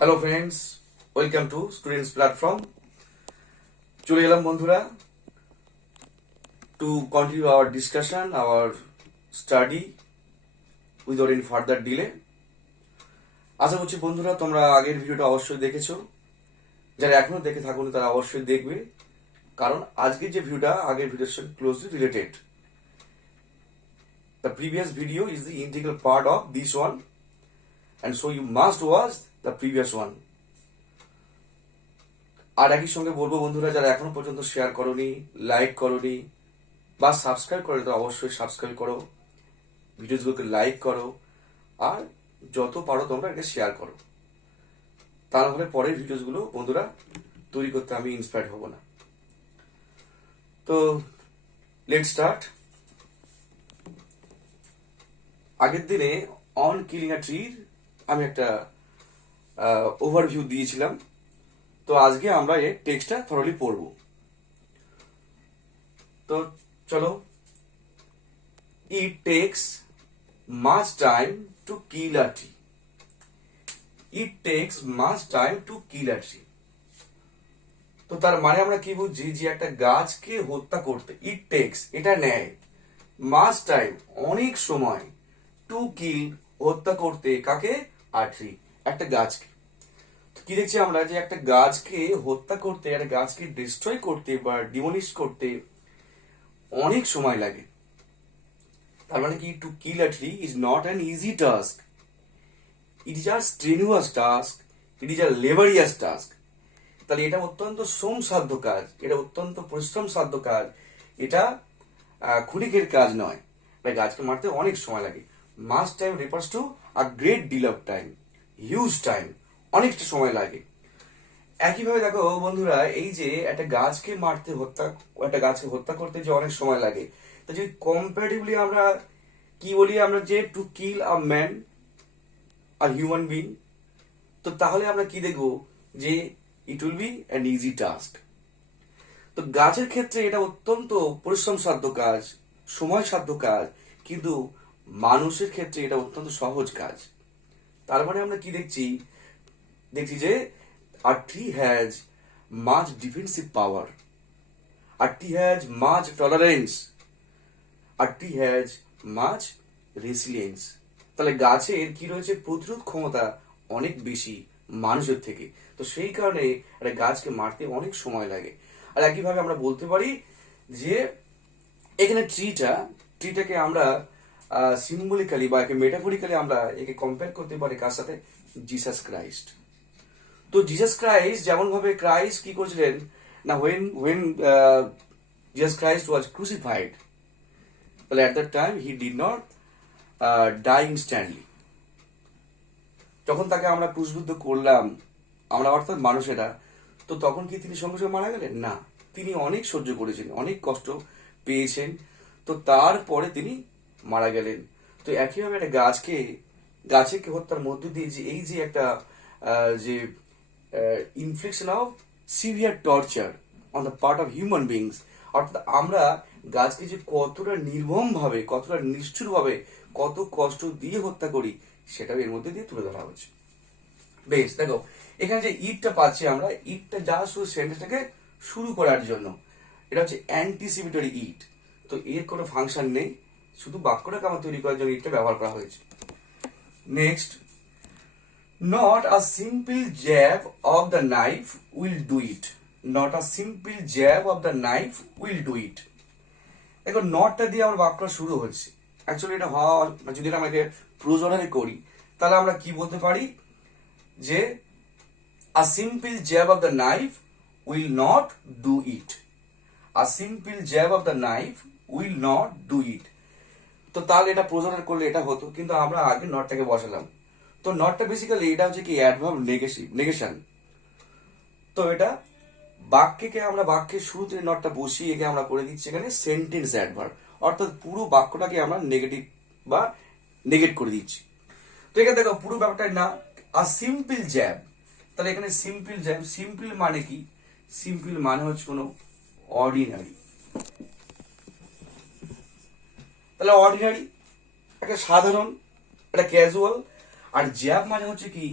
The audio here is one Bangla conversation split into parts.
Hello friends, welcome to students platform. চলে এলাম বন্ধুরা to continue our discussion, our study without any further delay. আশা করছি বন্ধুরা তোমরা আগের ভিডিওটা অবশ্যই দেখেছো। যারা এখনো দেখে থাকুনি তারা অবশ্যই দেখবে, কারণ আজকের যে ভিডিওটা আগের ভিডিওর সঙ্গে closely related. The previous video is the integral part of this one, and so you must watch the previous one. আর একই সঙ্গে বলবো বন্ধুরা, যারা এখনো পর্যন্ত শেয়ার করনি, লাইক করনি বা সাবস্ক্রাইব করো, তো অবশ্যই সাবস্ক্রাইব করো, ভিডিওগুলোকে লাইক করো, আর যত পারো তোমরা এটা শেয়ার করো। তাহলে পরের ভিডিওগুলো বন্ধুরা তৈরি করতে আমি ইন্সপায়ার্ড হব না। তো লেট স্টার্ট। আগের দিনে অন কিলিং আ ট্রির আমি একটা ওভারভিউ দিয়েছিলাম, তো আজকে আমরা এই টেক্সটটা থরলি পড়ব। তো চলো। It takes much time to kill a tree. It takes much time to kill a tree. তো তার মানে আমরা কি বুঝছি, যে একটা গাছকে হত্যা করতে ইট টেক্স, এটা নেয়, মাচ টাইম অনেক সময়, টু কিল হত্যা করতে, কাকে? আ ট্রি, একটা গাছকে। কি দেখছি আমরা, যে একটা গাছকে হত্যা করতে, একটা গাছকে ডিস্ট্রয় করতে বা ডিমোলিশ করতে অনেক সময় লাগে। তার মানে কি, to kill a tree is not an easy task, it is a strenuous task, it is a laborious task. তাহলে এটা অত্যন্ত শ্রমসাধ্য কাজ, এটা অত্যন্ত পরিশ্রম সাধ্য কাজ, এটা ক্ষণিকের কাজ নয়। এটা গাছকে মারতে অনেক সময় লাগে। Much time refers to a great deal of time, huge time, অনেকটা সময় লাগে। একইভাবে দেখো বন্ধুরা, এই যে একটা গাছকে মারতে, একটা গাছকে হত্যা করতে যে অনেক সময় লাগে, তো যদি কম্পারেটিভলি আমরা কি বলি, আমরা যে to kill a man, a human being, তো তাহলে আমরা কি দেখবো, যে it will be an easy task. তো গাছের ক্ষেত্রে এটা অত্যন্ত পরিশ্রম সাধ্য কাজ, সময় সাধ্য কাজ, কিন্তু মানুষের ক্ষেত্রে এটা অত্যন্ত সহজ কাজ। তার মানে আমরা কি দেখছি, যে a tree has much defensive power, a tree has much tolerance, a tree has much resilience. তাহলে গাছের কি রয়েছে, প্রতিরোধ ক্ষমতা অনেক বেশি মানুষের থেকে। তো সেই কারণে একটা গাছকে মারতে অনেক সময় লাগে। আর একইভাবে আমরা বলতে পারি যে এখানে ট্রিটাকে আমরা সিম্বলিক্যালি বা মেটাফরিক্যালি আমরা একে কম্পেয়ার করতে পারি কার সাথে? Jesus Christ. তো জিসাস ক্রাইস্ট যেমন ভাবে ক্রাইস্ট কি করেছিলেন না, when Jesus Christ was crucified, তাহলে at that time he did not die instantly. যখন তাকে আমরা ক্রুশবিদ্ধ করলাম, আমরা অর্থাৎ মানুষেরা, তো তখন কি তিনি সঙ্গে সঙ্গে মারা গেলেন? না, তিনি অনেক সহ্য করেছেন, অনেক কষ্ট পেয়েছেন, তো তারপরে তিনি মারা গেলেন। তো একইভাবে একটা গাছকে হত্যার মধ্য দিয়ে যে এই যে একটা যে infliction of severe torture on the part of human beings, অর্থাৎ আমরা গাছকে যে কতটা নির্মমভাবে, কতটা নিষ্ঠুরভাবে, কত কষ্ট দিয়ে হত্যা করি, সেটাও এর মধ্যে দিয়ে তুলে ধরা হচ্ছে। বেশ, দেখো এখানে যে ইটটা পাচ্ছি আমরা, ইটটা যা শুধু সেন্টেন্সটাকে শুরু করার জন্য, এটা হচ্ছে অ্যান্টিসিপেটরি ইট। তো এর কোনো ফাংশন নেই, শুধু বাক্যটাকে আমার তৈরি করার জন্য ইটটা ব্যবহার করা হয়েছে। Next, not a simple jab of the knife will do it, not a simple jab of the knife will do it. দেখো নটটা দিয়ে আমার বাক্যটা শুরু হচ্ছে। অ্যাকচুয়ালি এটা হওয়া, যদি আমাকে প্রয়োজনে করি, তাহলে আমরা কি বলতে পারি, যে a simple jab of the knife will not do it, a simple jab of the knife will not do it. তো তাহলে এটা প্রয়োজনে করলে এটা হতো, কিন্তু আমরা আগে নটটাকে বসালাম। তো নটটা বেসিক্যালি এটা হচ্ছে কি অ্যাডভার্ব নেগেশন। তো এটা আমরা বাক্যের শুরুতে নটটা বসিয়ে একে আমরা করে দিচ্ছি এখানে সেন্টেন্স অ্যাডভার্ব, অর্থাৎ পুরো বাক্যটাকে আমরা নেগেটিভ বা নেগেট করে দিচ্ছি। তো এখানে দেখো পুরো ব্যাপারটা না, আ সিম্পল জ্যাব। তাহলে এখানে সিম্পল জ্যাব, সিম্পল মানে কি? সিম্পল মানে হচ্ছে কোনো অর্ডিনারি। তাহলে অর্ডিনারি একটা সাধারণ, একটা ক্যাজুয়াল। আর জ্যাব মানে হচ্ছে কি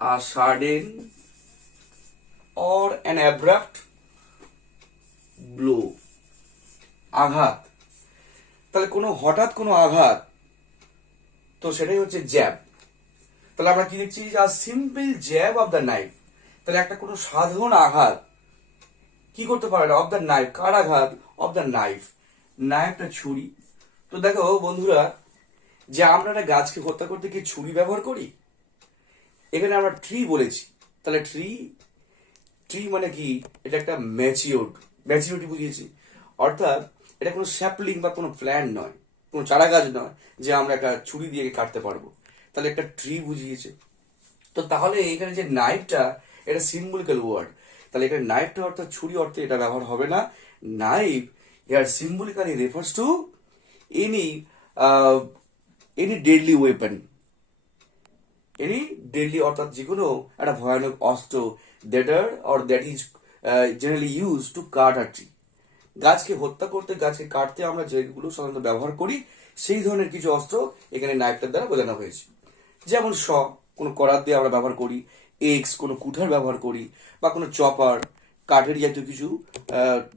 a sudden or an abrupt blow, আঘাত। তাহলে কোনো হঠাৎ কোনো আঘাত, তো সেটাই হচ্ছে জ্যাব। তাহলে আমরা কি দেখছি, a simple jab of the knife. তাহলে একটা কোনো সাধারণ আঘাত কি করতে পারে না, অফ দ্য নাইফ, কার আঘাত, অফ দ্য নাইফ, নাইফটা ছুরি। তো দেখো বন্ধুরা, যে আমরা একটা গাছকে হত্যা করতে কি ছুরি ব্যবহার করি? এখানে আমরা ট্রি বলেছি, তাহলে ট্রি মানে কি, এটা একটা ম্যাচিওরিটি বুঝিয়েছি। অর্থাৎ এটা কোনো স্যাপলিং বা কোনো প্ল্যান্ট নয়, কোনো চারা গাছ নয় যে আমরা একটা ছুরি দিয়ে কাটতে পারবো। তাহলে একটা ট্রি বুঝিয়েছে। তো তাহলে এখানে যে নাইফটা, এটা সিম্বলিক্যাল ওয়ার্ড। তাহলে এখানে নাইফটা অর্থাৎ ছুরি অর্থে এটা ব্যবহার হবে না। Knife here symbolically refers to any deadly weapon, অর্থাৎ যে কোনো একটা ভয়ানক অস্ত্র, that is generally use to cut a tree. গাছকে হত্যা করতে, গাছকে কাটতে আমরা যেগুলো সাধারণত ব্যবহার করি, সেই ধরনের কিছু অস্ত্র এখানে নাইফটার দ্বারা বোঝানো হয়েছে। যেমন কোনো করাত দিয়ে আমরা ব্যবহার করি, এক্স কোনো কুঠার ব্যবহার করি, বা কোনো চপার, কাঠের জাতীয় কিছু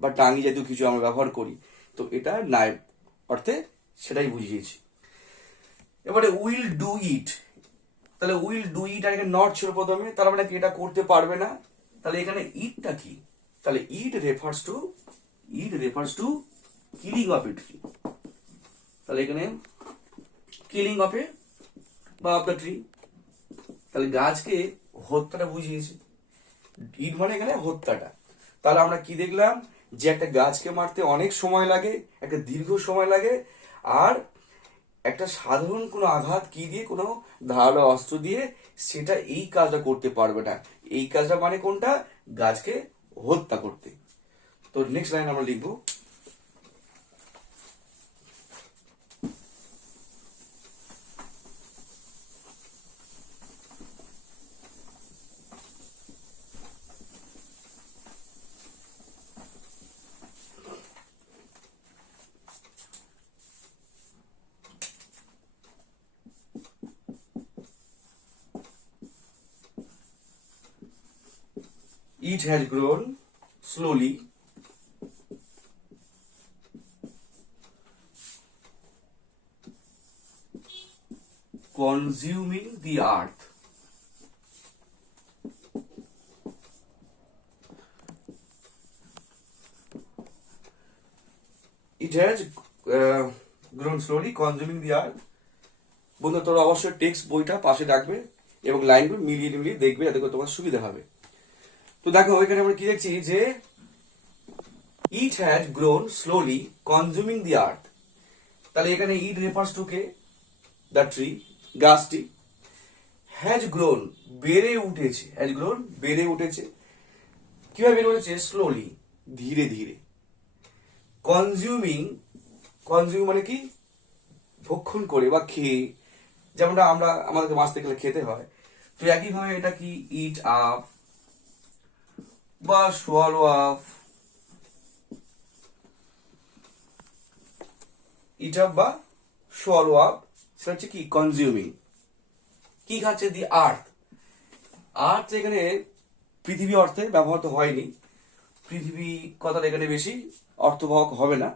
বা টাঙ্গি জাতীয় কিছু আমরা ব্যবহার করি। তো এটা নাইফ অর্থে সেটাই বুঝিয়েছি। এবারে উইল ডু ইট, তাহলে উইল ডু ইট, আর এখানে নট ছিল প্রথমে, তার মানে কি এটা করতে পারবে না। তাহলে এখানে ইটটা কি, তাহলে ইট refers two killing of a tree. তাহলে এখানে কিলিং অফ এ বা অফ দ্য ট্রি, তাহলে গাছকে হত্যাটা বুঝিয়েছে। ইট মানে এখানে হত্যাটা। তাহলে আমরা কি দেখলাম, যে একটা গাছকে মারতে অনেক সময় লাগে, একটা দীর্ঘ সময় লাগে, আর একটা সাধারণ কোনো আঘাত কি দিয়ে, কোনো ধারালো অস্ত্র দিয়ে সেটা এই কাজটা করতে পারবে না। এই কাজটা মানে কোনটা, গাছকে হত্যা করতে। তো নেক্সট লাইন আমরা লিখবো, it has grown slowly consuming the earth. It has grown slowly consuming the earth. বন্ধু, তোরা অবশ্যই টেক্সট বইটা পাশে রাখবে এবং লাইনগুলো মিলিয়ে দেখবে, যাতে করে তোমার সুবিধা হবে। তো দেখো এখানে আমরা কি দেখছি, যে it has grown slowly consuming the earth. তাহলে এখানে ইট রেফার্স টু কে, দ্য ট্রি, গাছটি। হ্যাজ গ্রোন বেড়ে উঠেছে। কিভাবে বেড়ে উঠেছে, স্লোলি, ধীরে ধীরে। কনজিউমিং মানে কি, ভক্ষণ করে বা খেয়ে, যেমনটা আমরা আমাদেরকে মাছ থেকে খেতে হয়। তো একইভাবে এটা কি, ইট আপ বা সোয়ালো আপ, বা সোয়ালো আপ, সেটা হচ্ছে কি, কনজিউমিং। কি খাচ্ছে, দি আর্থ। এখানে পৃথিবী অর্থে ব্যবহৃত হয়নি, পৃথিবী কথাটা এখানে বেশি অর্থবহক হবে না।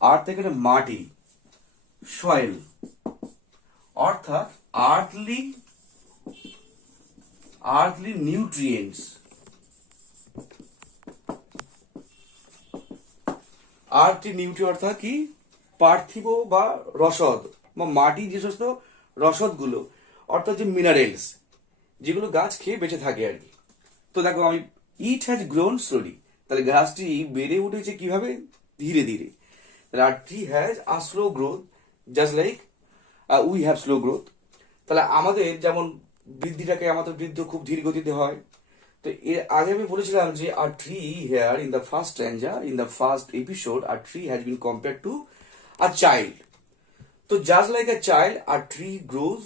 আর্থ এখানে মাটি, সয়েল, অর্থাৎ আর্থলি নিউট্রিয়েন্টস। অর্থাৎ কি, পার্থিব বা রসদ, বা মাটি যে সমস্ত রসদ গুলো, অর্থাৎ যে মিনারেলস, যেগুলো গাছ খেয়ে বেঁচে থাকে আর কি। তো দেখো আমি, ইট হ্যাজ গ্রোন স্লোলি, তাহলে গাছটি বেড়ে উঠেছে কিভাবে, ধীরে ধীরে। তাহলে আর tree has a slow growth just like we have slow growth. তাহলে আমাদের যেমন আমাদের বৃদ্ধি খুব ধীর গতিতে হয়। তো এর আগে আমি বলেছিলাম যে a tree here in the first stanza, in the first episode, a tree has been compared to a child. তো just like a child, a tree grows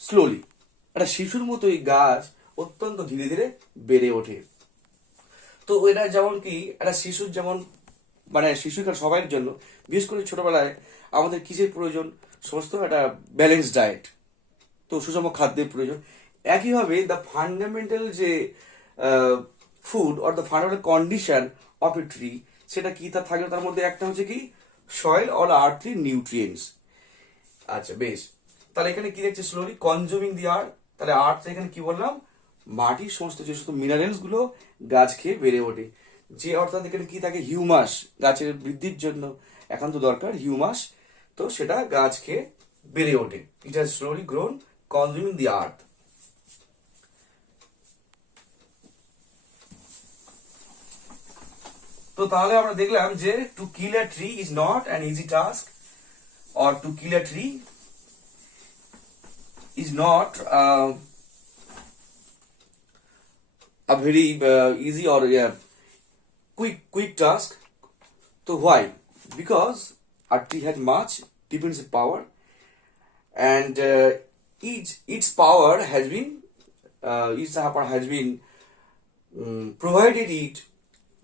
slowly. একটা শিশুর মতো এই গাছ অত্যন্ত ধীরে ধীরে বেড়ে ওঠে। তো এটা যেমন কি, একটা শিশুর যেমন, মানে শিশুকাল সবার জন্য, বিশেষ করে ছোটবেলায় আমাদের কিসের প্রয়োজন, সমস্ত একটা ব্যালেন্স ডায়েট, তো সুষম খাদ্যের প্রয়োজন। একইভাবে দ্য ফান্ডামেন্টাল যে food or the fundamental condition of a tree, সেটা কি তা থাকবে, তার মধ্যে একটা হচ্ছে কি সয়েল অর আর্থলি নিউট্রিয়েন্টস। আচ্ছা বেশ, তাহলে এখানে কি দেখছে স্লোলি কনজিউমিং দি আর্থ, তাহলে আর্থ এখানে কি বললাম, মাটির সমস্ত যে সমস্ত মিনারেলস গুলো গাছ খেয়ে বেড়ে ওঠে, যে অর্থাৎ এখানে কি থাকে হিউমাস, গাছের বৃদ্ধির জন্য একান্ত দরকার হিউমাস, তো সেটা গাছ খেয়ে বেড়ে ওঠে। It has slowly grown consuming the earth. তো তাহলে আমরা দেখলাম যে to kill a tree is not an easy task, or to kill a tree is not a very easy or quick task. So why? Because a tree has much defensive power, and its power has been provided it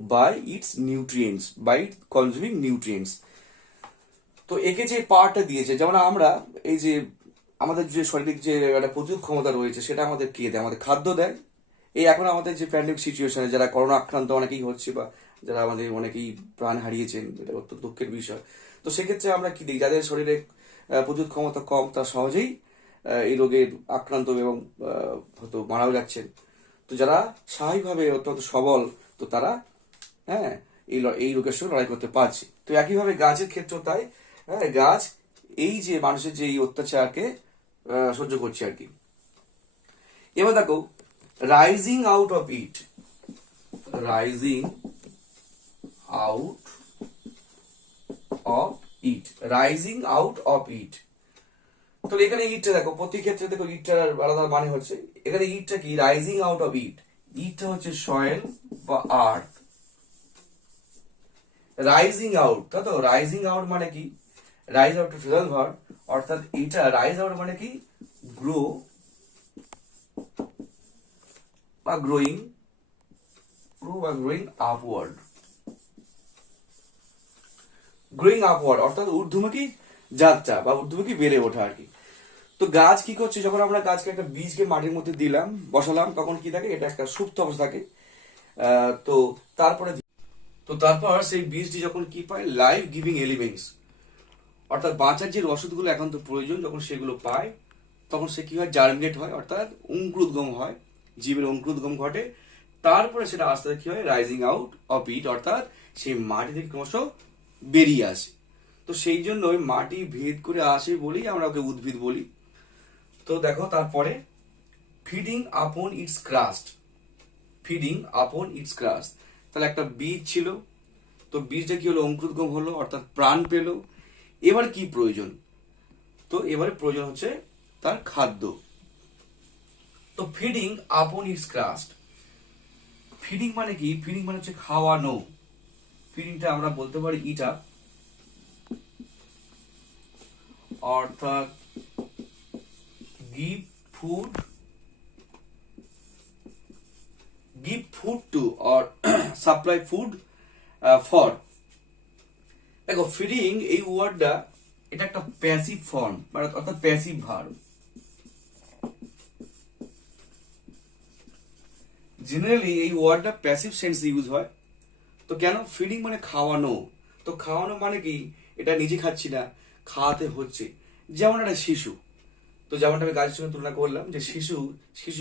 by its nutrients, by consuming nutrients. তো একে যে পাওয়ারটা দিয়েছে, যেমন আমরা এই যে আমাদের যে শারীরিক যে একটা প্রতিরোধ ক্ষমতা রয়েছে সেটা আমাদের কে দেয়, আমাদের খাদ্য দেয়। এই এখন আমাদের যে প্যান্ডেমিক সিচুয়েশনে যারা করোনা আক্রান্ত অনেকেই হচ্ছে, বা যারা আমাদের অনেকেই প্রাণ হারিয়েছেন, এটা অত্যন্ত দুঃখের বিষয়। তো সেক্ষেত্রে আমরা কি দিই, যাদের শরীরে প্রতিরোধ ক্ষমতা কম তারা সহজেই এই রোগে আক্রান্ত এবং হয়তো মারাও যাচ্ছেন। তো যারা স্বাভাবিকভাবে অত্যন্ত সবল, তো তারা হ্যাঁ এই রোগের সঙ্গে লড়াই করতে পারছে। তো একইভাবে গাছের ক্ষেত্রেও তাই, হ্যাঁ গাছ এই যে মানুষের যে এই অত্যাচারকে সহ্য করছে আর কি। এবার দেখো rising out of it, rising out of it, rising out of it. তো এখানে ইটটা দেখো, প্রতি ক্ষেত্রে দেখো ইটটার আলাদা মানে হচ্ছে, এখানে ইটটা কি রাইজিং আউট অফ ইট, ইটটা হচ্ছে সয়েল বা আর্থ। রাইজিং আউট, তাই তো রাইজিং আউট মানে কি, রাইজ আউট টু ফিজাল ভার্ব, অর্থাৎ এটা রাইজ আউট মানে কি গ্রো বা গ্রোয়িং, আপওয়ার্ড, গ্রোয়িং আপওয়ার্ড অর্থাৎ ঊর্ধ্বমুখী যাত্রা বা ঊর্ধ্বমুখী বেড়ে ওঠা আর কি। তো গাছ কি করছে, যখন আমরা গাছকে একটা বীজকে মাটির মধ্যে দিলাম, বসালাম, তখন কি থাকে, এটা একটা সুপ্ত অবস্থা থাকে। তো তারপর সেই বীজটি যখন কি পায়, লাইফ গিভিং এলিমেন্টস, অর্থাৎ বাঁচার যে রসদগুলো একান্ত প্রয়োজন, যখন সেগুলো পায় তখন সে কি হয়, জার্মিনেট হয়, অর্থাৎ অঙ্কুরোদ্গম হয়, জীবের অঙ্কুরোদ্গম ঘটে। তারপরে সেটা আস্তে আস্তে কি হয়, রাইজিং আউট অফ ইট, অর্থাৎ সেই মাটি থেকে ক্রমশ বেরিয়ে আসে। তো সেই জন্য ওই মাটি ভেদ করে আসে বলেই আমরা ওকে উদ্ভিদ বলি। তো দেখো তারপরে ফিডিং আপন ইটস ক্রাস্ট, ফিডিং আপন ইটস ক্রাস্ট, তাহলে একটা বীজ ছিল, তো বীজটা কি হলো, অঙ্কুরোদ্গম হলো, অর্থাৎ প্রাণ পেল। এবার কি প্রয়োজন, তো এবারে প্রয়োজন হচ্ছে তার খাদ্য। তো ফিডিং আপন ইটস ক্রাস্ট, ফিডিং মানে কি, ফিডিং মানে হচ্ছে খাওয়ানো, ফিডিংটা আমরা বলতে পারি ইটা, অর্থাৎ give food to or supply food for। দেখো ফিডিং এই ওয়ার্ডটা এটা একটা প্যাসিভ ফর্ম, অর্থাৎ প্যাসিভ ভার্ব। জেনারেলি এই ওয়ার্ডটা প্যাসিভ সেন্স ইউজ হয়। তো কেন, ফিডিং মানে খাওয়ানো, তো খাওয়ানো মানে কি, এটা নিজে খাচ্ছি না, খাওয়াতে হচ্ছে। যেমন একটা শিশু, তো যেমনটা আমি গাছের সঙ্গে তুলনা করলাম, যে শিশু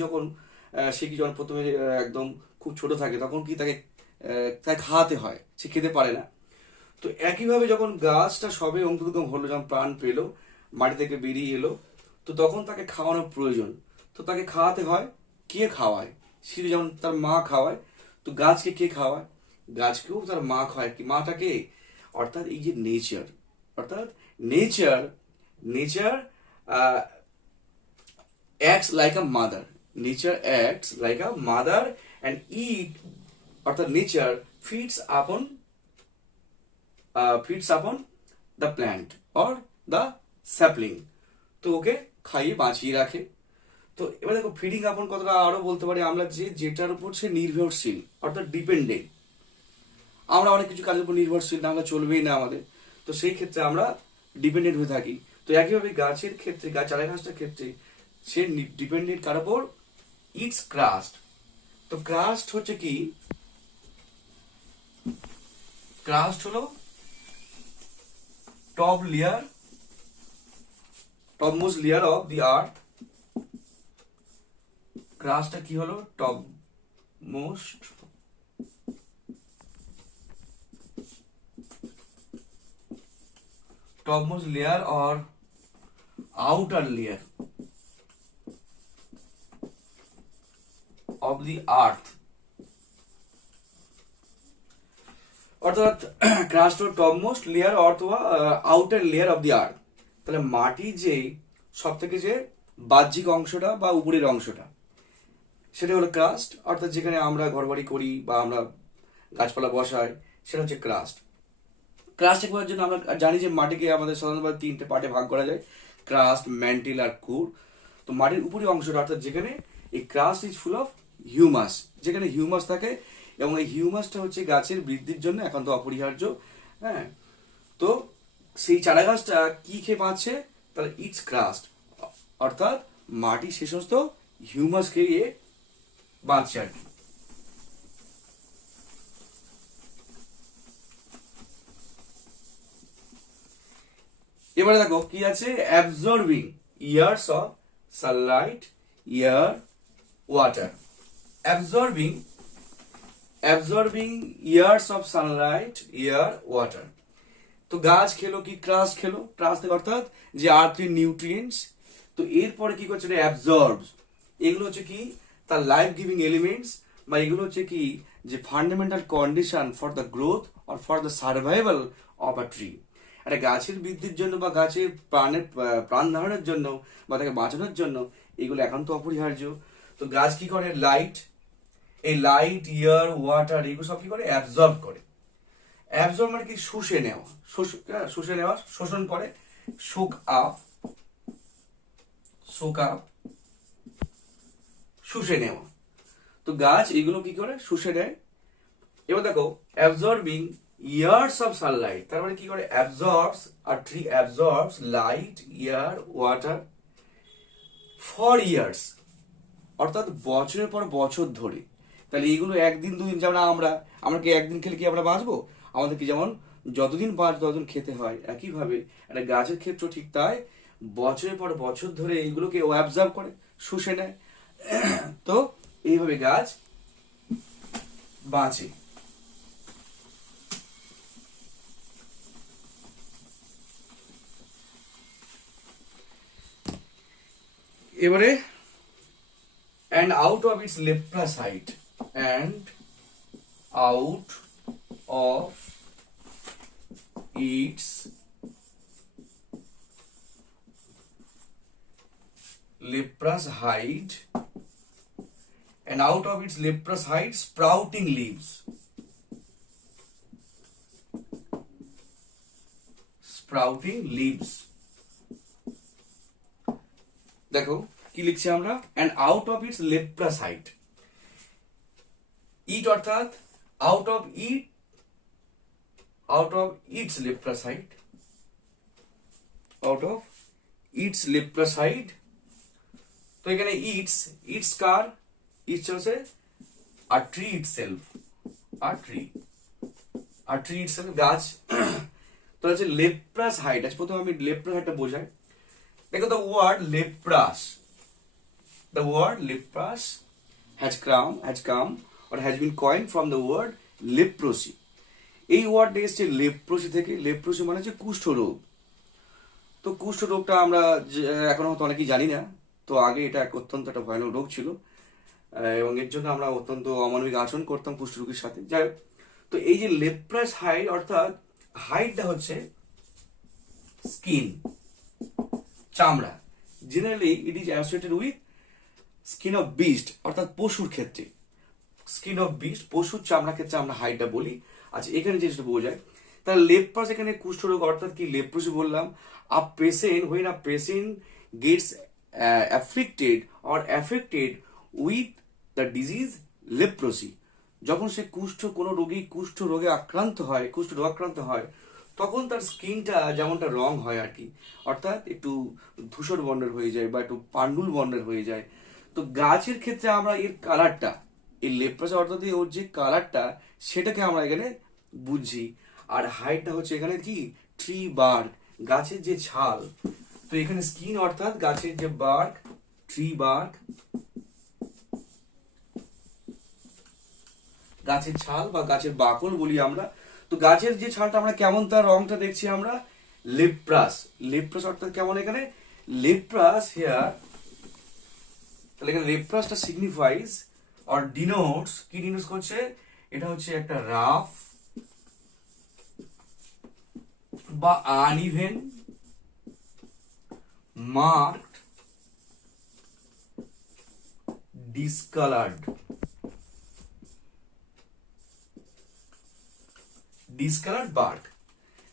যখন সে কি যখন প্রথমে একদম খুব ছোট থাকে, তখন কি তাকে খাওয়াতে হয়, সে খেতে পারে না। তো একইভাবে যখন গাছটা সবে অঙ্কুরোদ্গম হলো, যখন প্রাণ পেলো, মাটি থেকে বেরিয়ে এলো, তো তখন তাকে খাওয়ানোর প্রয়োজন। তো তাকে খাওয়াতে হয়, কে খাওয়ায়, শিশু যেমন তার মা খাওয়ায়, তো গাছকে কে খাওয়ায়, গাছকেও তার মা খাওয়ায়। কি মাটাকে, অর্থাৎ এই যে নেচার, অর্থাৎ nature acts like a mother, nature acts like a mother and eat, অর্থাৎ nature feeds upon the plant or the sapling, তো ওকে খাইয়ে বাঁচিয়ে রাখে। তো এবার দেখো ফিডিং আপন কথাটা আরো বলতে পারি আমরা, যে যেটার উপর সে নির্ভরশীল, অর্থাৎ ডিপেন্ডেন্ট। আমরা অনেক কিছু কাজের উপর নির্ভরশীল না হলে চলবেই না আমাদের, তো সেই ক্ষেত্রে আমরা ডিপেন্ডেন্ট হয়ে থাকি। তো একইভাবে গাছের ক্ষেত্রে, চারা গাছটার ক্ষেত্রে সে ডিপেন্ডেন্ট কার উপর, ইটস ক্রাস্ট। তো ক্রাস্ট হচ্ছে কি, ক্রাস্ট হলো top layer, topmost layer of the earth. ক্রাস্টটা কি হলো, topmost layer or outer layer of the earth। অর্থাৎ ক্রাস্ট হলো টপমোস্ট লেয়ার অথবা outer layer of the earth. তাহলে মাটি যে সব থেকে যে বাহ্যিক অংশটা বা উপরের অংশটা, সেটা হলো ক্রাস্ট। অর্থাৎ যেখানে আমরা ঘরবাড়ি করি বা আমরা গাছপালা বসাই, সেটা হচ্ছে ক্রাস্ট। ক্রাস্ট করার জন্য আমরা জানি যে মাটিকে আমাদের সাধারণত 3টে পার্টে ভাগ করা যায়, ক্রাস্ট, ম্যান্টেল আর কোর। তো মাটির উপরের অংশটা, অর্থাৎ যেখানে এই crust is full of humus, যেখানে হিউমাস থাকে, এবং এই হিউমাসটা হচ্ছে গাছের বৃদ্ধির জন্য একান্ত অপরিহার্য। হ্যাঁ, তো সেই চারা গাছটা কি খেয়ে বাঁচছে, তাহলে ইটস ক্রাস্ট, অর্থাৎ মাটি সে সমস্ত হিউমাস খেয়ে বাঁচছে আর কি। এবারে দেখো কি আছে, absorbing years of Sunlight, air, water. Absorbing years of Sunlight, air, water. তো গাছ খেলো কি, ক্রাস্ট খেলো, ক্রাস্ট অর্থাৎ যে আর্থের নিউট্রিয়েন্টস। তো এরপরে কি করছে, অ্যাবজর্বস। এগুলো হচ্ছে কি, তার লাইফ গিভিং এলিমেন্টস, বা এগুলো হচ্ছে কি যে fundamental condition for the growth or for the survival of a tree. একটা গাছের বৃদ্ধির জন্য বা গাছের প্রাণ ধারণের জন্য বা তাকে বাঁচানোর জন্য এগুলো একান্ত অপরিহার্য। তো গাছ কি করে, লাইট, এই লাইট, এয়ার, ওয়াটার, এগুলো সব কি করে, অ্যাবজর্ব করে। অ্যাবজর্ব মানে কি, শুষে নেওয়া, শোষণ করে, সোক আপ, শুষে নেওয়া। তো গাছ এগুলো কি করে, শুষে নেয়। এবার দেখো, অ্যাবজর্বিং ইয়ার্স অফ সানলাইট, তার মানে কি করে, অ্যাবজর্বস, আর tree absorbs light, air, water for years, অর্থাৎ বছরের পর বছর ধরে। তাহলে এইগুলো একদিন দুদিন, যেমন আমরা কি একদিন খেলে কি আমরা বাঁচবো? আমাদের কি যেমন যতদিন বাঁচ ততদিন খেতে হয়, একইভাবে একটা গাছের ক্ষেত্র ঠিক তাই, বছরের পর বছর ধরে এইগুলোকে ও অ্যাবজর্ব করে, শুষে নেয়। তো এইভাবে গাছ বাঁচে। এবারে, and out of its leprous height, and out of its leprous height, and out of its leprous height, sprouting leaves, দেখো কি লিখছি আমরা, and out of its leprous height, ইট অর্থাৎ out of its leprous height, তো এখানে ইটস কার, ইটস হচ্ছে আর ট্রি ইটসেলফ, গাছ। তো হচ্ছে লেপ্রাস হাইট আছে। প্রথমে আমি লেপ্রাস হাইটটা বোঝাই। দেখো, the word leprous has come or has been coined from the word leprosy। এই ওয়ার্ডটা এসছে লেপ্রোসি থেকে। লেপ্রোসি মানে হচ্ছে কুষ্ঠ রোগ। তো কুষ্ঠ রোগটা আমরা এখনো হয়তো অনেকেই জানি না। তো আগে এটা অত্যন্ত একটা ভয়ানক রোগ ছিল, এবং এর জন্য আমরা অত্যন্ত অমানবিক আচরণ করতাম কুষ্ঠ রোগীর সাথে। যাই হোক, তো এই যে লেপ্রাস হাইট, অর্থাৎ হাইটটা হচ্ছে স্কিন, চামড়া। Generally it is associated with skin of beast, অর্থাৎ পশুর ক্ষেত্রে স্কিন অফ বিস্ট, পশুর চামড়া ক্ষেত্রে আমরা হাইটটা বলি। আচ্ছা, এখানে যেটা বোঝায়, তাহলে লেপ্রাস এখানে কুষ্ঠরোগ, অর্থাৎ কি লেপ্রোসি বললাম, when a patient gets afflicted with the disease leprosy, যখন সে কোনো রোগী কুষ্ঠ রোগে আক্রান্ত হয়, তখন তার স্কিনটা যেমনটা রং হয় আর কি, অর্থাৎ একটু ধূসর বর্ণের হয়ে যায় বা একটু পান্ডুল বর্ণের হয়ে যায়। তো গাছের ক্ষেত্রে আমরা এর কালারটা, এই লেপ্রাস অর্থাৎ ওর যে কালারটা সেটাকে আমরা এখানে বুঝছি। আর হাইটটা হচ্ছে এখানে কি ট্রি বার্ক, গাছের যে ছাল। তো এখানে স্কিন অর্থাৎ গাছের যে বার্ক, ট্রি বার্ক, গাছের ছাল বা গাছের বাকল বলি আমরা। তো গাছের যে ছালটা আমরা কেমন তার রংটা দেখছি আমরা লেপ্রাস। লেপ্রাস অর্থাৎ কেমন এখানে লেপ্রাস হেয়ার। তাহলে এখানে লেপ্রাসটা সিগনিফাইজ অর ডিনোটস, কি ডিনোটস করছে, এটা হচ্ছে একটা রাফ বা আনইভেন মার্কড ডিসকালার্ড বার্ক।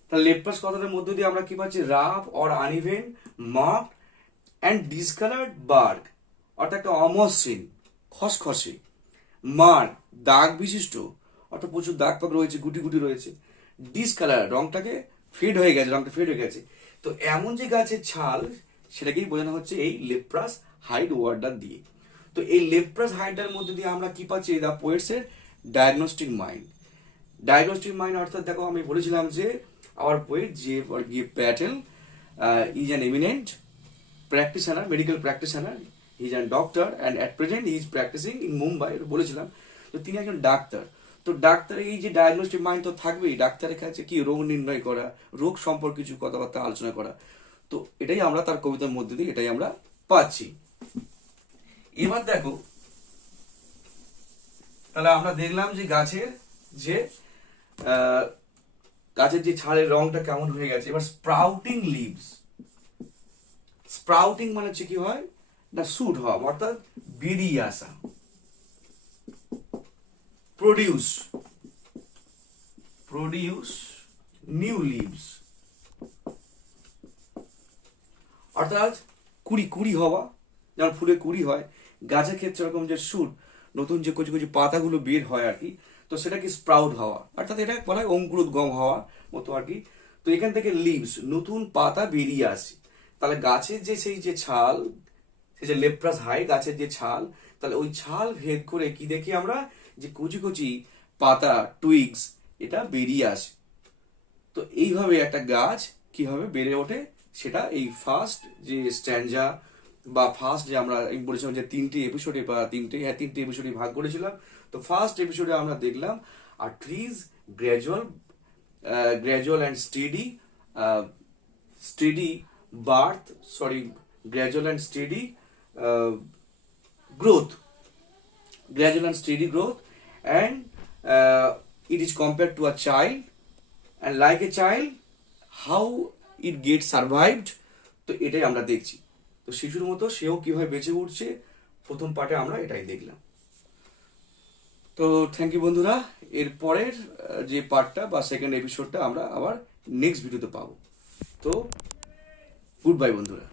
তাহলে লেপ্রাস কথাটার মধ্য দিয়ে আমরা কি পাচ্ছি, rough or uneven marked and discoloured bark, অর্থাৎ একটা অমসৃণ খসখসে, মার্ক দাগ বিশিষ্ট, অর্থাৎ প্রচুর দাগ পাক রয়েছে, গুটি গুটি রয়েছে, ডিসকালার রংটাকে ফেড হয়ে গেছে, রংটা ফেড হয়ে গেছে। তো এমন যে গাছের ছাল সেটাকেই বোঝানো হচ্ছে এই লেপ্রাস হাইড ওয়ার্ডটা দিয়ে। তো এই লেপ্রাস হাইডটার মধ্যে দিয়ে আমরা কি পাচ্ছি, দ্য পোয়েটসের ডায়াগনস্টিক মাইন্ড। ডায়াগনস্টিক মাইন্ড অর্থাৎ দেখো আমি বলেছিলাম যে our poet J.G. Patel is an eminent practitioner, medical practitioner. He is a doctor and at present he is practicing in Mumbai, বলেছিলাম। তো তিনি একজন ডাক্তার। তো ডাক্তারের এই যে ডায়াগনস্টিক মাইন্ড তো থাকবেই, ডাক্তারের কাছে কি রোগ নির্ণয় করা, রোগ সম্পর্কে কিছু কথাবার্তা আলোচনা করা। তো এটাই আমরা তার কবিতার মধ্যে দিয়ে এটাই আমরা পাচ্ছি। এবার দেখো, তাহলে আমরা দেখলাম যে গাছের যে ছালের রংটা কেমন হয়ে গেছে। এবার স্প্রাউটিং লিভস। স্প্রাউটিং মানে হচ্ছে কি হয় না, শুট হওয়া অর্থাৎ বেরিয়ে আসা। প্রডিউস নিউ লিভস, অর্থাৎ কুড়ি হওয়া, যেমন ফুলে কুড়ি হয়, গাছের ক্ষেত্রে এরকম যে শুট, নতুন যে কচি কচি পাতাগুলো বের হয় আর কি, তো সেটা কি স্প্রাউট হওয়া, অর্থাৎ এটা বলা হয় অঙ্কুরোদ্গম হওয়া মতো আর কি। তো এখান থেকে লিভস নতুন পাতা বেরিয়ে আসে। তাহলে গাছের যে সেই যে ছাল, সেই যে লেপ্রাস হাই গাছের যে ছাল, তাহলে ওই ছাল ভেদ করে কি দেখি আমরা, যে কচি কচি পাতা টুইগস এটা বেরিয়ে আসে। তো এইভাবে একটা গাছ কিভাবে বেড়ে ওঠে সেটা এই ফার্স্ট যে স্ট্যান্ডা বা ফার্স্ট যে আমরা বলেছিলাম যে তিনটে এপিসোডে বা তিনটে এপিসোডে ভাগ করেছিলাম। তো ফার্স্ট এপিসোডে আমরা দেখলাম আর trees gradual and steady birth, gradual and steady growth, and it is compared to a child, and like a child how it gets survived. তো এটাই আমরা দেখছি। তো শিশুর মতো সেও কিভাবে বেঁচে উঠছে, প্রথম পার্টে আমরা এটাই দেখলাম। তো থ্যাংক ইউ বন্ধুরা। এর পরের যে পার্টটা বা সেকেন্ড এপিসোডটা আমরা আবার নেক্সট ভিডিওতে পাবো। তো গুড বাই বন্ধুরা।